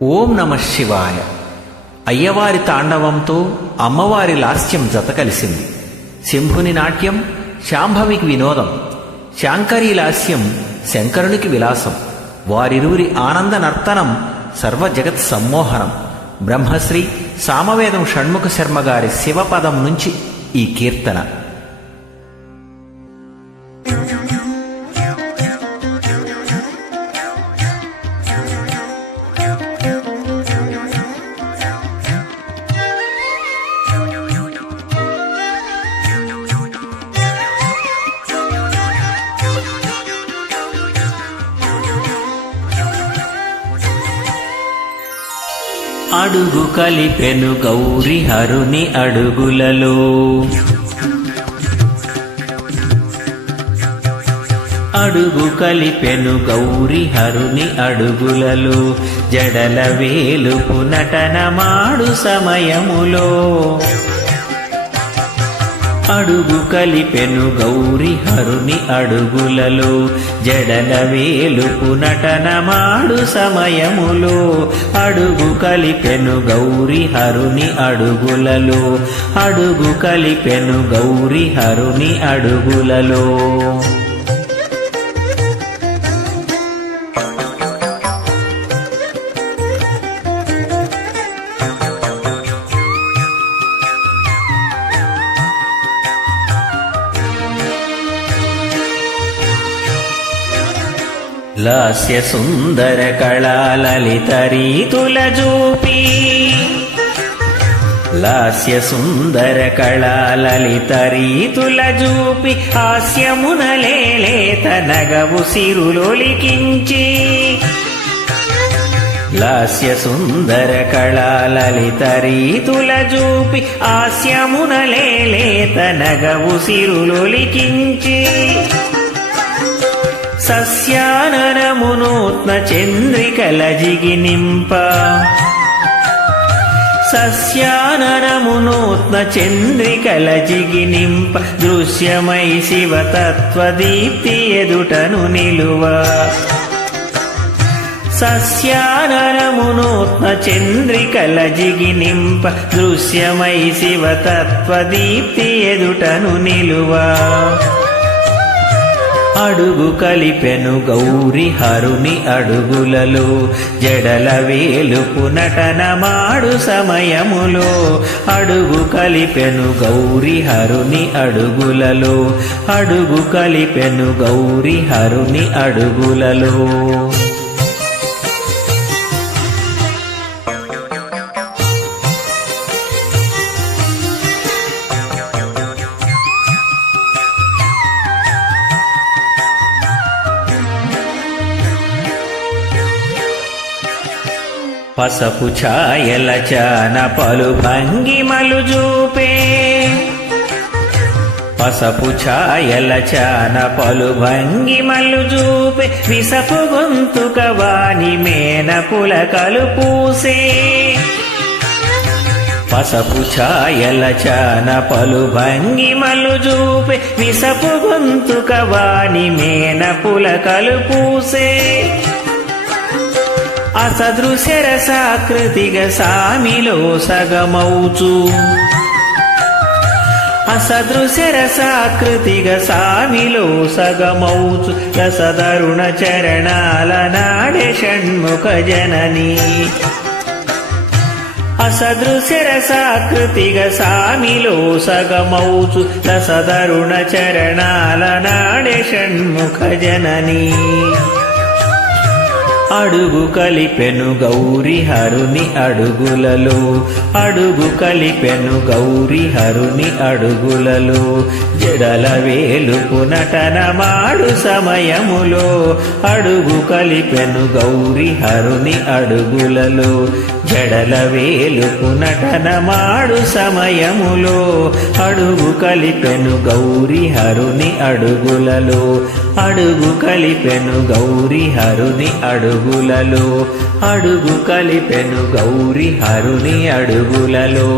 ఓం నమః శివాయ. అయ్యవారి తాండవంతో అమ్మవారి లాస్యం జత కలిసింది. శంభుని నాట్యం శాంభవికి వినోదం, శాంకరీ లాస్యం శంకరునికి విలాసం. వారిరువురి ఆనంద నర్తనం సర్వజగత్ సమ్మోహనం. బ్రహ్మశ్రీ సామవేదం షణ్ముఖ శర్మ గారి శివపదం నుంచి ఈ కీర్తన. అడుగు కలిపెను గౌరి హరుని అడుగులలో, అడుగు కలిపెను గౌరి హరుని అడుగులలో, జడల వేలుపు నటనమాడు సమయములో. అడుగు కలిపెను గౌరి హరుని అడుగులలో, జడల వేలుపు నటనమాడు సమయములో. అడుగు కలిపెను గౌరి హరుని అడుగులలో, అడుగు కలిపెను గౌరి హరుని అడుగులలో. లాస్య సుందర కళా లలిత రీతుల జూపి, లాస్య సుందర కళా లలిత రీతుల జూపి, హాస్యమునలేత నగవు సిరులొలికించి. లాస్య సుందర కళా లలిత రీతుల జూపి, హాస్యమునలేత నగవు సిరులొలికించి. సస్యాననమునూత్న చంద్రికల జిగినింప, సస్యాననమునూత్న చంద్రికల జిగినింప, దృశ్యమై శివతత్వదీప్తి ఎదుటను నిలువ. సస్యాననమునూత్న చంద్రికల జిగినింప, దృశ్యమై శివతత్వదీప్తి ఎదుటను నిలువ. అడుగు కలిపెను గౌరి హరుని అడుగులలో, జడల వేలుపు నటనమాడు సమయములో. అడుగు కలిపెను గౌరి హరుని అడుగులలో, అడుగు కలిపెను గౌరి హరుని అడుగులలో. పసపు ఛాయల చాన పలు భంగిమలు జూపే, పసపు ఛాయల చాన పలు భంగిమలు జూపే, విసపు గొంతుక వాని మేన పులకలు పూసే. పసపు ఛాయల చాన పలు భంగిమలు జూపే, విసపు గొంతుక వాని మేన పులకలు పూసే. అసదృశ్య రసాకృతిగ సామిలో సగమౌచు, అసదృశ్య రసాకృతిగ సామిలో సగమౌచు, రసదరుణ చరణాల నాడే షణ్ముఖ జనని. అసదృశ్య రసాకృతిగ సామిలో సగమౌచు, రసదరుణ చరణాల నాడే షణ్ముఖ జనని. అడుగు కలిపెను గౌరి హరుని అడుగులలో, అడుగు కలిపెను గౌరి హరుని అడుగులలో, జడల వేలుపు నటనమాడు సమయములో. అడుగు కలిపెను గౌరి హరుని అడుగులలో, జడల వేలుపు నటనమాడు సమయములో. అడుగు కలిపెను గౌరి హరుని అడుగులలో, అడుగు కలిపెను గౌరి హరుని అడుగులలో, అడుగు కలిపెను గౌరి హరుని అడుగులలో.